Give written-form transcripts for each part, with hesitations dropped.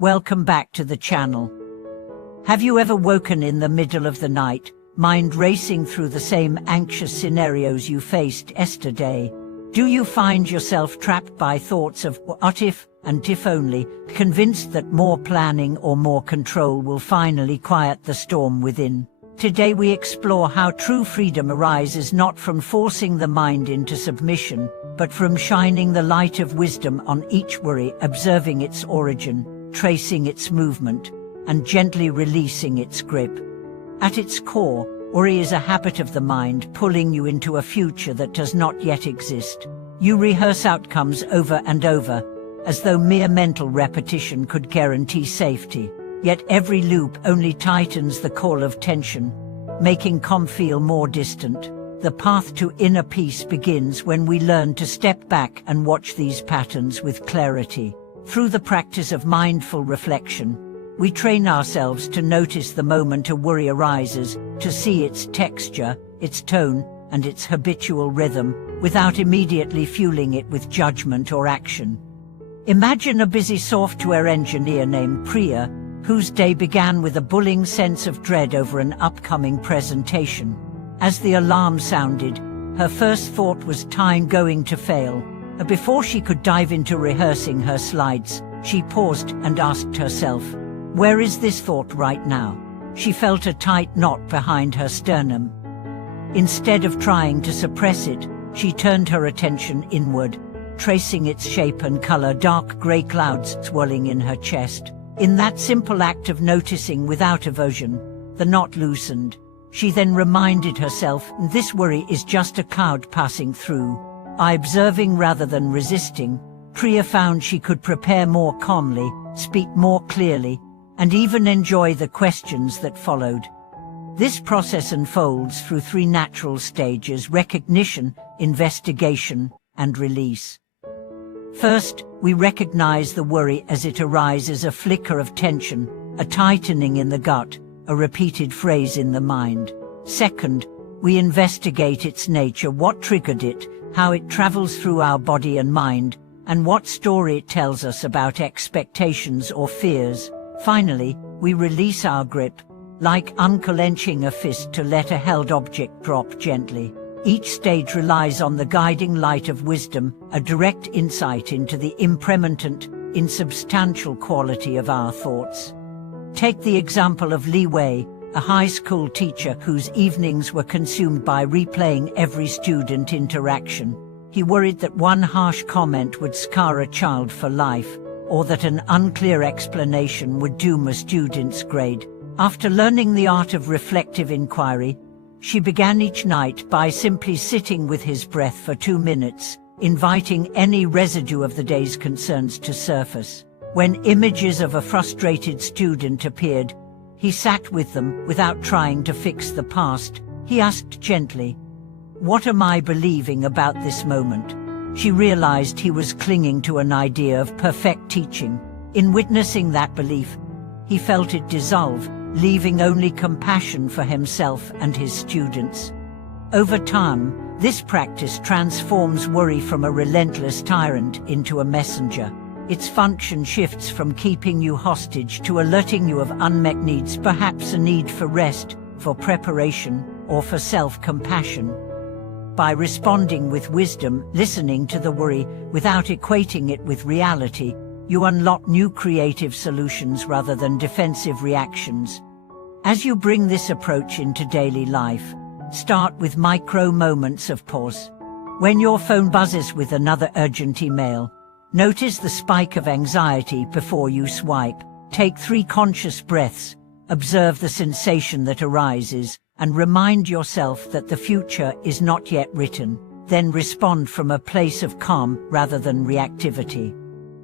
Welcome back to the channel. Have you ever woken in the middle of the night, mind racing through the same anxious scenarios you faced yesterday? Do you find yourself trapped by thoughts of what if and if only, convinced that more planning or more control will finally quiet the storm within? Today we explore how true freedom arises not from forcing the mind into submission, but from shining the light of wisdom on each worry, observing its origin, tracing its movement, and gently releasing its grip. At its core, worry is a habit of the mind pulling you into a future that does not yet exist. You rehearse outcomes over and over, as though mere mental repetition could guarantee safety. Yet every loop only tightens the core of tension, making calm feel more distant. The path to inner peace begins when we learn to step back and watch these patterns with clarity. Through the practice of mindful reflection, we train ourselves to notice the moment a worry arises, to see its texture, its tone, and its habitual rhythm, without immediately fueling it with judgment or action. Imagine a busy software engineer named Priya, whose day began with a bullying sense of dread over an upcoming presentation. As the alarm sounded, her first thought was time going to fail. Before she could dive into rehearsing her slides, she paused and asked herself, where is this thought right now? She felt a tight knot behind her sternum. Instead of trying to suppress it, she turned her attention inward, tracing its shape and color, dark gray clouds swirling in her chest. In that simple act of noticing without aversion, the knot loosened. She then reminded herself, this worry is just a cloud passing through. By observing rather than resisting, Priya found she could prepare more calmly, speak more clearly, and even enjoy the questions that followed. This process unfolds through three natural stages: recognition, investigation, and release. First, we recognize the worry as it arises, a flicker of tension, a tightening in the gut, a repeated phrase in the mind. Second, we investigate its nature, what triggered it, how it travels through our body and mind, and what story it tells us about expectations or fears. Finally, we release our grip, like unclenching a fist to let a held object drop gently. Each stage relies on the guiding light of wisdom, a direct insight into the impermanent, insubstantial quality of our thoughts. Take the example of Li Wei, a high school teacher whose evenings were consumed by replaying every student interaction. He worried that one harsh comment would scar a child for life, or that an unclear explanation would doom a student's grade. After learning the art of reflective inquiry, she began each night by simply sitting with his breath for 2 minutes, inviting any residue of the day's concerns to surface. When images of a frustrated student appeared, he sat with them without trying to fix the past. He asked gently, "What am I believing about this moment?" She realized he was clinging to an idea of perfect teaching. In witnessing that belief, he felt it dissolve, leaving only compassion for himself and his students. Over time, this practice transforms worry from a relentless tyrant into a messenger. Its function shifts from keeping you hostage to alerting you of unmet needs, perhaps a need for rest, for preparation, or for self-compassion. By responding with wisdom, listening to the worry without equating it with reality, you unlock new creative solutions rather than defensive reactions. As you bring this approach into daily life, start with micro moments of pause. When your phone buzzes with another urgent email, notice the spike of anxiety before you swipe. Take 3 conscious breaths, observe the sensation that arises, and remind yourself that the future is not yet written. Then respond from a place of calm rather than reactivity.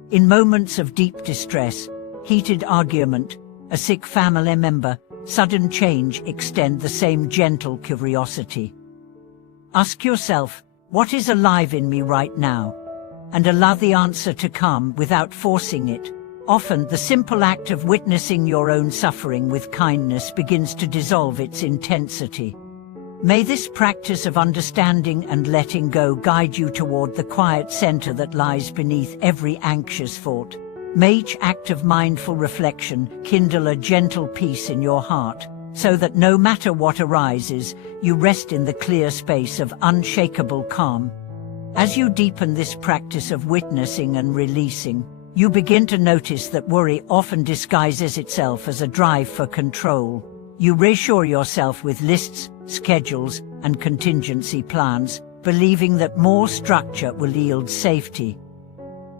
In moments of deep distress, heated argument, a sick family member, sudden change, extend the same gentle curiosity. Ask yourself, what is alive in me right now? And allow the answer to come without forcing it. Often, the simple act of witnessing your own suffering with kindness begins to dissolve its intensity. May this practice of understanding and letting go guide you toward the quiet center that lies beneath every anxious thought. May each act of mindful reflection kindle a gentle peace in your heart, so that no matter what arises, you rest in the clear space of unshakable calm. As you deepen this practice of witnessing and releasing, you begin to notice that worry often disguises itself as a drive for control. You reassure yourself with lists, schedules, and contingency plans, believing that more structure will yield safety.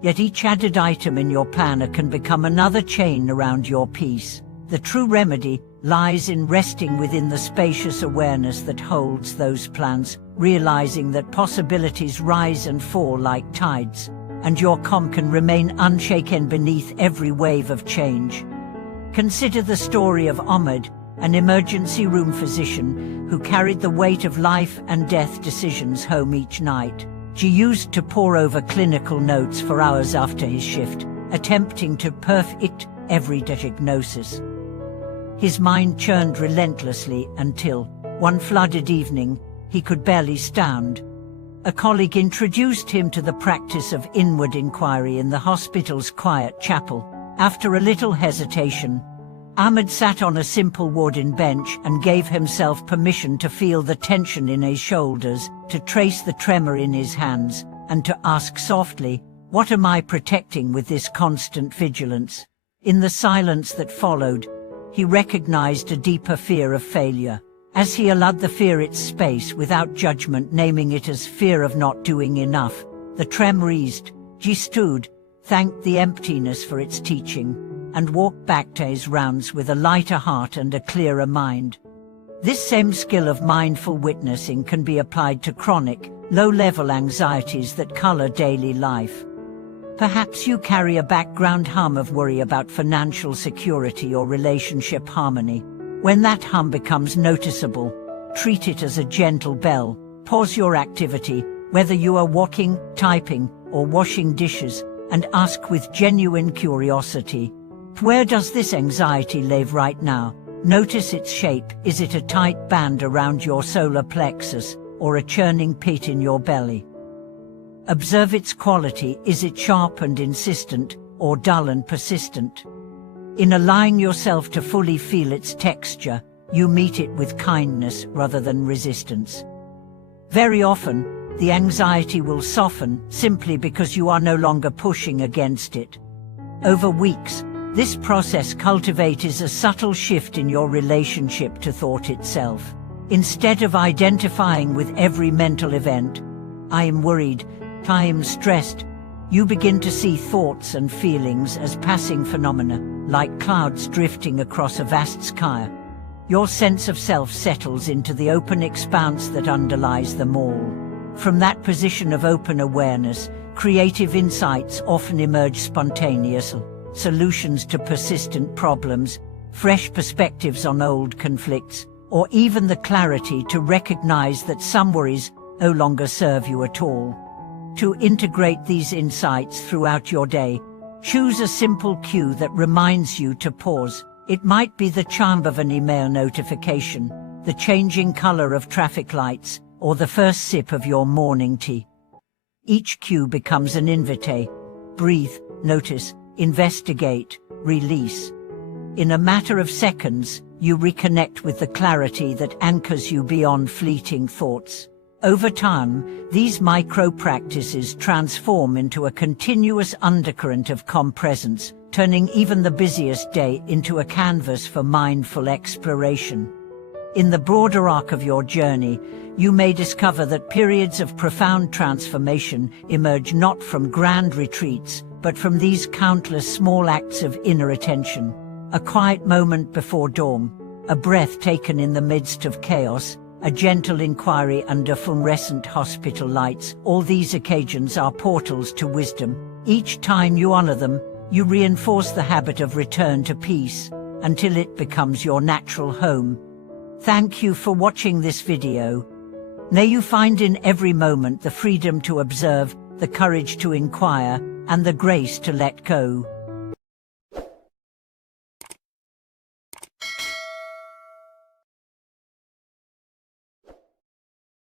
Yet each added item in your planner can become another chain around your peace. The true remedy lies in resting within the spacious awareness that holds those plans, realizing that possibilities rise and fall like tides, and your calm can remain unshaken beneath every wave of change. Consider the story of Ahmed, an emergency room physician who carried the weight of life and death decisions home each night. He used to pore over clinical notes for hours after his shift, attempting to perfect every diagnosis. His mind churned relentlessly until, one flooded evening, he could barely stand. A colleague introduced him to the practice of inward inquiry in the hospital's quiet chapel. After a little hesitation, Ahmed sat on a simple wooden bench and gave himself permission to feel the tension in his shoulders, to trace the tremor in his hands, and to ask softly, "What am I protecting with this constant vigilance?" In the silence that followed, he recognized a deeper fear of failure. As he allowed the fear its space without judgment, naming it as fear of not doing enough, the tremor eased. He stood, thanked the emptiness for its teaching, and walked back to his rounds with a lighter heart and a clearer mind. This same skill of mindful witnessing can be applied to chronic, low-level anxieties that color daily life. Perhaps you carry a background hum of worry about financial security or relationship harmony. When that hum becomes noticeable, treat it as a gentle bell. Pause your activity, whether you are walking, typing, or washing dishes, and ask with genuine curiosity, "Where does this anxiety live right now?" Notice its shape. Is it a tight band around your solar plexus, or a churning pit in your belly? Observe its quality. Is it sharp and insistent, or dull and persistent? In allowing yourself to fully feel its texture, you meet it with kindness rather than resistance. Very often, the anxiety will soften simply because you are no longer pushing against it. Over weeks, this process cultivates a subtle shift in your relationship to thought itself. Instead of identifying with every mental event, "I am worried," "I am stressed," you begin to see thoughts and feelings as passing phenomena, like clouds drifting across a vast sky. Your sense of self settles into the open expanse that underlies them all. From that position of open awareness, creative insights often emerge spontaneously. Solutions to persistent problems, fresh perspectives on old conflicts, or even the clarity to recognize that some worries no longer serve you at all. To integrate these insights throughout your day, choose a simple cue that reminds you to pause. It might be the chime of an email notification, the changing color of traffic lights, or the first sip of your morning tea. Each cue becomes an invitation. Breathe, notice, investigate, release. In a matter of seconds, you reconnect with the clarity that anchors you beyond fleeting thoughts. Over time, these micro-practices transform into a continuous undercurrent of calm presence, turning even the busiest day into a canvas for mindful exploration. In the broader arc of your journey, you may discover that periods of profound transformation emerge not from grand retreats, but from these countless small acts of inner attention. A quiet moment before dawn, a breath taken in the midst of chaos, a gentle inquiry under fluorescent hospital lights. All these occasions are portals to wisdom. Each time you honor them, you reinforce the habit of return to peace, until it becomes your natural home. Thank you for watching this video. May you find in every moment the freedom to observe, the courage to inquire, and the grace to let go.